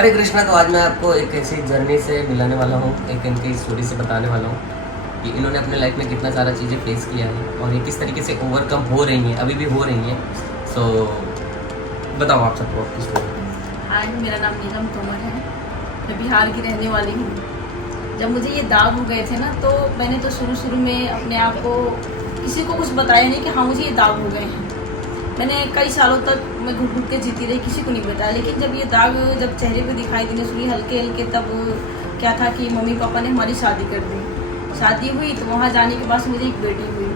हरे कृष्णा। तो आज मैं आपको एक ऐसी जर्नी से मिलाने वाला हूँ, एक इनकी स्टोरी से बताने वाला हूँ कि इन्होंने अपने लाइफ में कितना सारा चीज़ें फेस किया है और ये किस तरीके से ओवरकम हो रही हैं, अभी भी हो रही हैं। सो बताओ आप सबको आपकी स्टोरी। हाय, मेरा नाम नीलम तोमर है। मैं बिहार की रहने वाली हूँ। जब मुझे ये दाग हो गए थे ना, तो मैंने तो शुरू में अपने आप को किसी को कुछ बताया नहीं कि हाँ मुझे ये दाग हो गए हैं। मैंने कई सालों तक मैं घुट घुट के जीती रही, किसी को नहीं बताया। लेकिन जब ये दाग जब चेहरे पे दिखाई देने शुरू हल्के हल्के, तब क्या था कि मम्मी पापा ने हमारी शादी कर दी। शादी हुई तो वहाँ जाने के बाद मुझे एक बेटी हुई।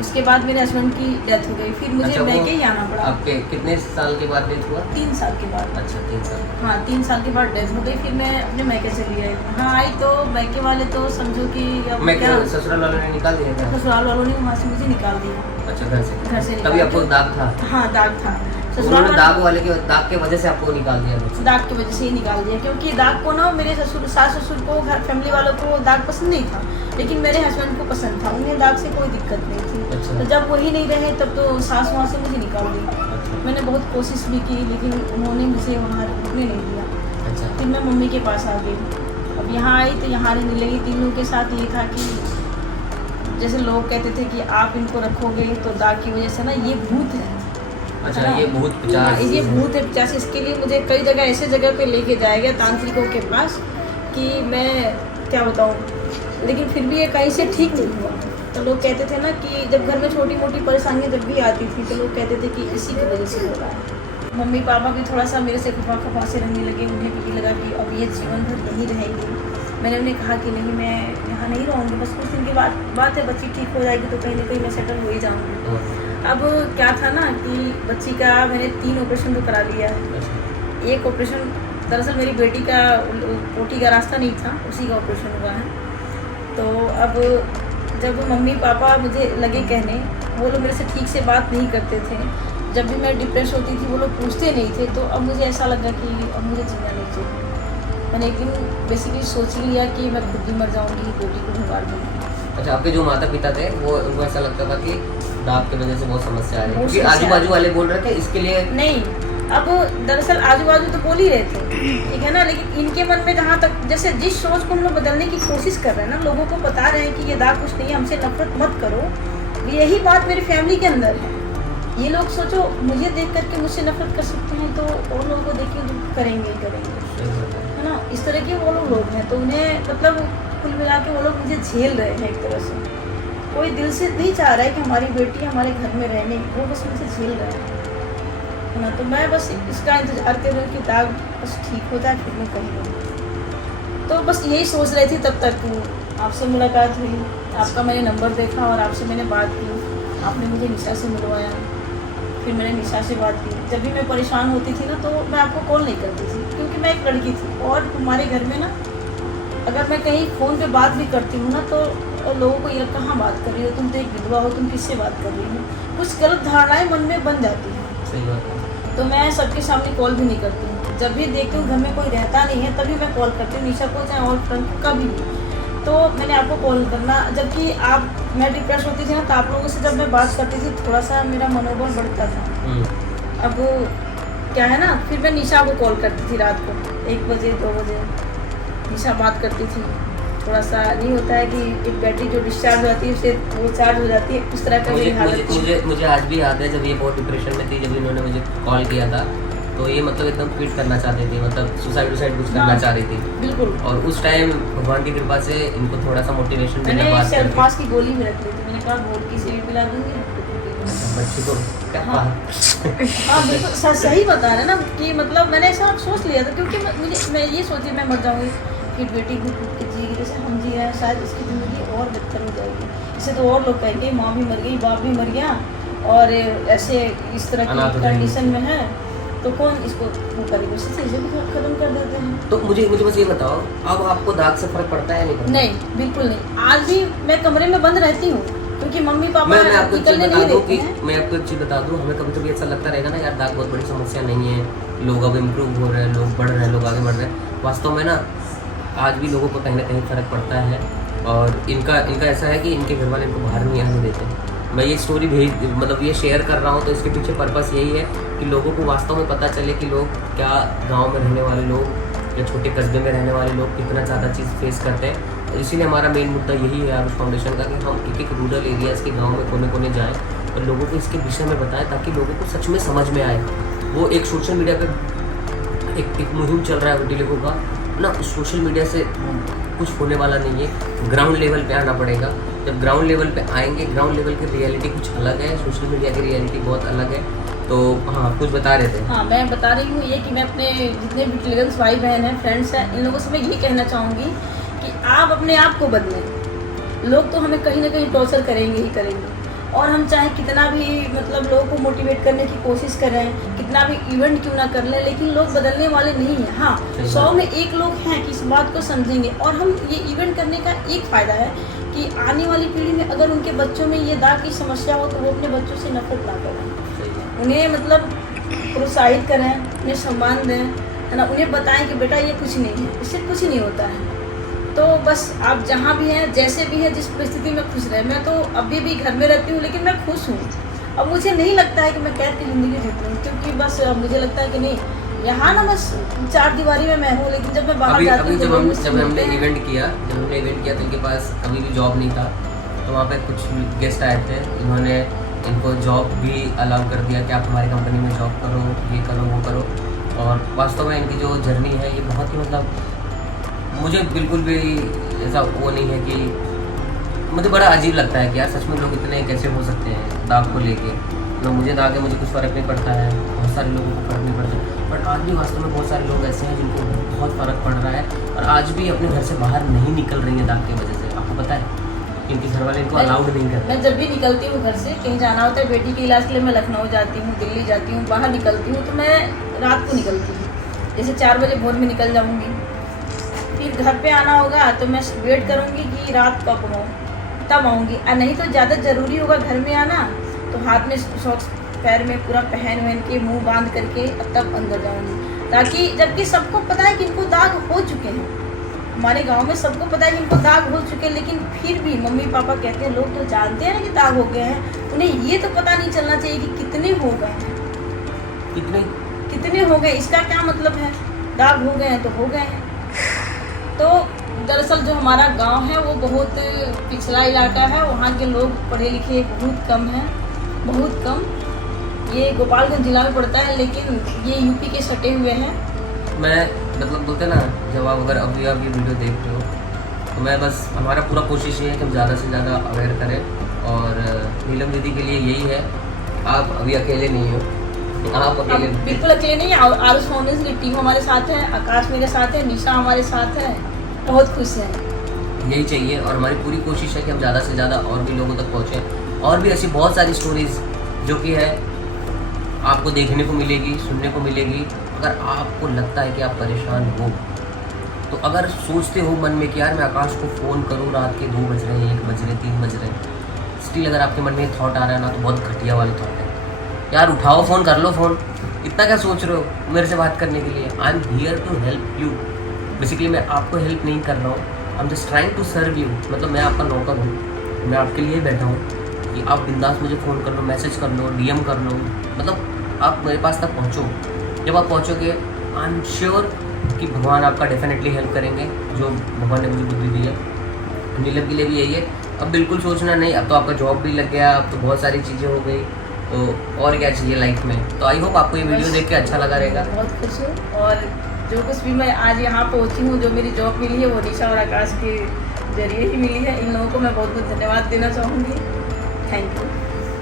उसके बाद मेरे हस्बैंड की डेथ हो गई, फिर मुझे मैके ही आना पड़ा। आपके कितने साल के बाद डेथ हुआ? 3 साल के बाद। अच्छा, 3 साल। हाँ, 3 साल के बाद डेथ हो गई। फिर मैं अपने मैके चली आई। हाँ आई तो मैके वाले तो समझो कि अब मैं क्या, ससुराल वालों ने निकाल दिया था? ससुराल वालों ने वहाँ से मुझे निकाल दिया। अच्छा, घर से निकाल तभी आपको दाग था? हाँ, दाग था। उन्होंने दाग के वजह से आपको निकाल दिया? दाग की वजह से ही निकाल दिया, क्योंकि दाग को ना मेरे सास ससुर को, घर फैमिली वालों को दाग पसंद नहीं था, लेकिन मेरे हस्बैंड को पसंद था। उन्हें दाग से कोई दिक्कत नहीं थी। अच्छा। तो जब वही नहीं रहे तब तो सास वहाँ से मुझे निकाल दी। अच्छा। मैंने बहुत कोशिश भी की, लेकिन उन्होंने मुझे वहाँ रुकने नहीं दिया। अच्छा। फिर मैं मम्मी के पास आ गई। अब यहाँ आई तो यहाँ रहने लगी। तीनों के साथ ये था कि जैसे लोग कहते थे कि आप इनको रखोगे तो दाग की वजह से ना ये भूत है। अच्छा, ये भूत पिशाच, ये भूत है पिशाच। इसके लिए मुझे कई जगह ऐसे जगह पे लेके जाया गया तांत्रिकों के पास कि मैं क्या बताऊँ, लेकिन फिर भी ये कहीं से ठीक नहीं हुआ। तो लोग कहते थे ना कि जब घर में छोटी मोटी परेशानियाँ जब भी आती थी तो लोग कहते थे कि इसी की वजह से हो रहा है। मम्मी पापा भी थोड़ा सा मेरे से खफा खफा से रहने लगे। उन्हें भी ये लगा कि अब ये जीवन भर यहीं रहेंगे। मैंने उन्हें कहा कि नहीं, मैं यहाँ नहीं रहूँगी, बस कुछ दिन की बात है, बच्ची ठीक हो जाएगी तो कहीं ना कहीं मैं सेटल हो ही जाऊँगी। अब क्या था ना कि बच्ची का मैंने 3 ऑपरेशन तो करा लिया है। एक ऑपरेशन दरअसल मेरी बेटी का पोटी का रास्ता नहीं था, उसी का ऑपरेशन हुआ है। तो अब जब मम्मी पापा मुझे लगे कहने, वो लोग मेरे से ठीक से बात नहीं करते थे। जब भी मैं डिप्रेस होती थी वो लोग पूछते नहीं थे। तो अब मुझे ऐसा लगा कि अब मुझे जीना नहीं चाहिए। मैंने एक दिन बेसिकली सोच लिया कि मैं खुद ही मर जाऊँगी, बेटी को ढूंढ दूँगी। अच्छा, आपके जो माता पिता थे वो उनको ऐसा लगता था कि दाग की वजह से बहुत समस्या आ रही है, क्योंकि आजू बाजू वाले बोल रहे थे इसके लिए? नहीं, अब दरअसल आजू बाजू तो बोल ही रहे थे, ठीक है ना, लेकिन इनके मन में जहाँ तक जैसे जिस सोच को हम लोग बदलने की कोशिश कर रहे हैं ना, लोगों को बता रहे हैं कि ये दाग कुछ नहीं है, हमसे नफरत मत करो, यही बात मेरी फैमिली के अंदर है। ये लोग सोचो मुझे देख करके मुझसे नफरत कर सकते हैं तो और लोगों को देख के करेंगे है ना। इस तरह के वो लोग हैं। तो उन्हें मतलब कुल मिला के वो लोग मुझे झेल रहे हैं एक तरह से। कोई दिल से नहीं चाह रहा है कि हमारी बेटी हमारे घर में रहने, वो बस मुझे झेल रहे हैं, है ना। तो मैं बस इसका इंतजार कर रही हूँ कि दाग बस ठीक हो जाए, फिर मैं कहूँगी। तो बस यही सोच रही थी तब तक आपसे मुलाकात हुई, आपका मैंने नंबर देखा और आपसे मैंने बात की। आपने मुझे निशा से मिलवाया, फिर मैंने निशा से बात की। जब भी मैं परेशान होती थी ना तो मैं आपको कॉल नहीं करती थी, क्योंकि मैं एक लड़की थी। और हमारे घर में ना अगर मैं कहीं फ़ोन पे बात भी करती हूँ ना तो लोगों को ये कहाँ बात कर रही हो, तुम तो एक विधवा हो, तुम किससे बात कर रही हो, कुछ गलत धारणाएं मन में बन जाती हैं। सही बात है। तो मैं सबके सामने कॉल भी नहीं करती हूँ। जब भी देखती हूँ घर में कोई रहता नहीं है तभी मैं कॉल करती हूँ, निशा को चाहे और फ्रेंड को कभी भी। तो मैंने आपको कॉल करना, जबकि मैं डिप्रेस होती थी ना तो आप लोगों से जब मैं बात करती थी थोड़ा सा मेरा मनोबल बढ़ता था। अब क्या है ना, फिर मैं निशा को कॉल करती थी रात को 1 बजे 2 बजे। निशा बात करती थी। थोड़ा सा नहीं होता है कि एक बैटरी जो डिस्चार्ज हो जाती है उससे वो चार्ज हो जाती है, उस तरह का मेरी हालत थी। मुझे आज भी याद है जब ये बहुत डिप्रेशन में थी, जब इन्होंने मुझे कॉल किया था तो ये मतलब एकदम क्विट करना चाहती थी, मतलब सुसाइड कुछ करना चाह रही थी। बिल्कुल। और उस टाइम भगवान की कृपा से इनको थोड़ा सा मोटिवेशन देना, मैंने बात सेल्फास की गोली भी रख ली थी। मैंने कहा वोट की सेवी पिला दूंगी। बच्ची को क्या हाँ बिल्कुल सही बता रहे ना कि मतलब मैंने ऐसा सोच लिया था, क्योंकि मैं ये सोची मैं मर जाऊँगी, कि बेटी घुट घुट के जिएगी जैसे हम जी रहे हैं, शायद इसकी ज़िंदगी और बेहतर हो जाएगी। इससे तो और लोग कहेंगे माँ भी मर गई, बाप भी मर गया, और ऐसे इस तरह की कंडीशन में है तो कौन इसको वो करेगा, इससे भी खत्म कर देते हैं। तो मुझे बस ये बताओ, अब आपको दाग से फर्क पड़ता है नहीं? नहीं, बिल्कुल नहीं। आज भी मैं कमरे में बंद रहती हूँ क्योंकि मम्मी पापा मैं आपको एक चीज़ बता दूँ कि मैं आपको एक चीज़ बता दूँ, हमें कभी कभी ऐसा लगता रहेगा ना यार दाग बहुत बड़ी समस्या नहीं है, लोग अब इम्प्रूव हो रहे हैं, लोग बढ़ रहे हैं, लोग आगे बढ़ रहे हैं। वास्तव में ना आज भी लोगों को कहीं ना कहीं फ़र्क पड़ता है। और इनका ऐसा है कि इनके घर वाले इनको बाहर नहीं आने देते। मैं ये स्टोरी मतलब ये शेयर कर रहा हूँ तो इसके पीछे पर्पस यही है कि लोगों को वास्तव में पता चले कि लोग क्या, गांव में रहने वाले लोग या छोटे कस्बे में रहने वाले लोग कितना ज़्यादा चीज़ फेस करते हैं। और इसीलिए हमारा मेन मुद्दा यही है आरुष फाउंडेशन का कि हम एक रूरल एरियाज़ के गाँव में कोने कोने जाएँ और लोगों को इसके विषय में बताएं ताकि लोगों को सच में समझ में आए। वो एक सोशल मीडिया पर एक मुहिम चल रहा है विटिलिगो का ना, उस सोशल मीडिया से कुछ होने वाला नहीं है। ग्राउंड लेवल पे आना पड़ेगा। जब ग्राउंड लेवल पे आएंगे, ग्राउंड लेवल की रियलिटी कुछ अलग है, सोशल मीडिया की रियलिटी बहुत अलग है। तो हाँ, कुछ बता रहे थे। हाँ, मैं बता रही हूँ ये कि मैं अपने जितने भी विटिलिगन्स भाई बहन हैं, फ्रेंड्स हैं, इन लोगों से मैं ये कहना चाहूँगी कि आप अपने आप को बदलें। लोग तो हमें कहीं ना कहीं टॉर्चर करेंगे ही करेंगे, और हम चाहे कितना भी मतलब लोगों को मोटिवेट करने की कोशिश करें, कितना भी इवेंट क्यों ना कर लें, लेकिन लोग बदलने वाले नहीं हैं। हाँ, 100 में 1 लोग हैं कि इस बात को समझेंगे। और हम ये इवेंट करने का एक फ़ायदा है कि आने वाली पीढ़ी में अगर उनके बच्चों में ये दाग की समस्या हो तो वो अपने बच्चों से नफरत ना करें, उन्हें मतलब प्रोत्साहित करें, उन्हें सम्मान दें, है ना, उन्हें बताएं कि बेटा ये कुछ नहीं है, इससे कुछ नहीं होता है। तो बस आप जहाँ भी हैं, जैसे भी हैं, जिस परिस्थिति में खुश रहे। मैं तो अभी भी घर में रहती हूँ लेकिन मैं खुश हूँ। अब मुझे नहीं लगता है कि मैं कैद की ज़िंदगी जीती हूँ, क्योंकि बस मुझे लगता है कि नहीं, यहाँ ना बस 4 दीवारी में मैं हूँ, लेकिन जब मैं बाहर जाती हूँ जब हमने इवेंट किया तो इनके पास कभी भी जॉब नहीं था। तो वहाँ पे कुछ गेस्ट आए थे, इन्होंने इनको जॉब भी अलाउ कर दिया कि आप हमारी कंपनी में जॉब करो, ये करो, वो करो। और वास्तव में इनकी जो जर्नी है ये बहुत ही मतलब मुझे बिल्कुल भी ऐसा वो नहीं है कि मुझे बड़ा अजीब लगता है कि यार सच में लोग इतने कैसे हो सकते हैं दाग को लेके। तो मुझे दाग है, मुझे कुछ फ़र्क नहीं पड़ता है, बहुत सारे लोगों को फ़र्क नहीं पड़ता, बट आज भी वास्तव में बहुत सारे लोग ऐसे हैं जिनको बहुत फ़र्क पड़ रहा है और आज भी अपने घर से बाहर नहीं निकल रही है दाग की वजह से। आपको पता है इनके घर वाले इनको अलाउड नहीं करते। मैं जब भी निकलती हूँ घर से, कहीं जाना होता है, बेटी के इलाज के लिए मैं लखनऊ जाती हूँ, दिल्ली जाती हूँ, बाहर निकलती हूँ, तो मैं रात को निकलती हूँ। जैसे 4 बजे भोर में निकल जाऊँगी, फिर घर पे आना होगा तो मैं वेट करूँगी कि रात कब हो तब आऊँगी। और नहीं तो ज़्यादा ज़रूरी होगा घर में आना तो हाथ में सॉक्स पैर में पूरा पहन के मुंह बांध करके तब अंदर जाऊँगी, ताकि जबकि सबको पता है कि इनको दाग हो चुके हैं। हमारे गांव में सबको पता है कि इनको दाग हो चुके हैं, लेकिन फिर भी मम्मी पापा कहते हैं, लोग तो जानते हैं ना कि दाग हो गए हैं, उन्हें ये तो पता नहीं चलना चाहिए कि कितने हो गए हैं, कितने हो गए। इसका क्या मतलब है, दाग हो गए हैं तो हो गए हैं। तो दरअसल जो हमारा गांव है वो बहुत पिछड़ा इलाका है, वहाँ के लोग पढ़े लिखे बहुत कम हैं, बहुत कम। ये गोपालगंज जिला में पड़ता है, लेकिन ये यूपी के सटे हुए हैं। मैं मतलब बोलते ना, जब आप अगर अभी आप ये वीडियो देख रहे हो तो मैं बस हमारा पूरा कोशिश ये है कि हम ज़्यादा से ज़्यादा अवेयर करें। और नीलम दीदी के लिए यही है, आप अभी अकेले नहीं हो, आप अकेले बिल्कुल अकेले नहीं। आरुष फाउंडेशन की टीम हमारे साथ है, आकाश मेरे साथ है, निशा हमारे साथ है, बहुत खुश हैं। यही चाहिए और हमारी पूरी कोशिश है कि हम ज़्यादा से ज़्यादा और भी लोगों तक पहुँचें। और भी ऐसी बहुत सारी स्टोरीज़ जो कि है आपको देखने को मिलेगी, सुनने को मिलेगी। अगर आपको लगता है कि आप परेशान हो तो अगर सोचते हो मन में कि यार मैं आकाश को फ़ोन करूँ, रात के 2 बज रहे हैं, 1 बज रहे, 3 बज रहे, स्टिल अगर आपके मन में थॉट आ रहा है ना तो बहुत घटिया वाले थॉट है। यार उठाओ फ़ोन, कर लो फ़ोन, इतना क्या सोच रहे हो मेरे से बात करने के लिए। I am here to help you. Basically मैं आपको हेल्प नहीं कर रहा हूँ, I am just trying to serve you. मतलब मैं आपका नौकर हूँ, मैं आपके लिए बैठा हूँ कि आप बिंदास मुझे फ़ोन कर लो, मैसेज कर लो, DM कर लो, मतलब आप मेरे पास तक पहुँचो। जब आप पहुँचोगे आई एम श्योर कि भगवान आपका डेफिनेटली हेल्प करेंगे, जो भगवान ने मुझे बुद्धि दी है। नीलम के लिए भी यही है। अब बिल्कुल सोचना नहीं, अब तो आपका जॉब भी लग गया, अब तो बहुत सारी चीज़ें हो गई, तो और क्या चाहिए लाइफ में। तो आई होप आपको ये वीडियो देख के अच्छा लगा रहेगा। बहुत खुश हूँ, और जो कुछ भी मैं आज यहाँ पहुँची हूँ, जो मेरी जॉब मिली है वो निशा और आकाश के जरिए ही मिली है। इन लोगों को मैं बहुत बहुत धन्यवाद देना चाहूँगी। Thank you.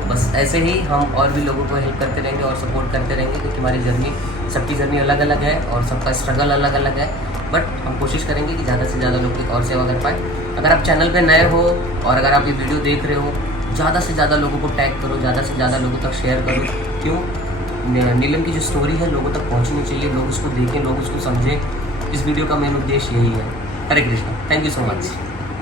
बस ऐसे ही हम और भी लोगों को हेल्प करते रहेंगे और सपोर्ट करते रहेंगे, क्योंकि हमारी जर्नी, सबकी जर्नी अलग अलग है और सबका स्ट्रगल अलग अलग है। बट हम कोशिश करेंगे कि ज़्यादा से ज़्यादा लोग की और सेवा कर पाए। अगर आप चैनल पे नए हो और अगर आप ये वीडियो देख रहे हो, ज़्यादा से ज़्यादा लोगों को टैग करो, ज़्यादा से ज़्यादा लोगों तक शेयर करो। क्यों? नीलम की जो स्टोरी है लोगों तक पहुँचनी चाहिए, लोग उसको देखें, लोग उसको समझें। इस वीडियो का मेन उद्देश्य यही है। Hare Krishna, thank you so much.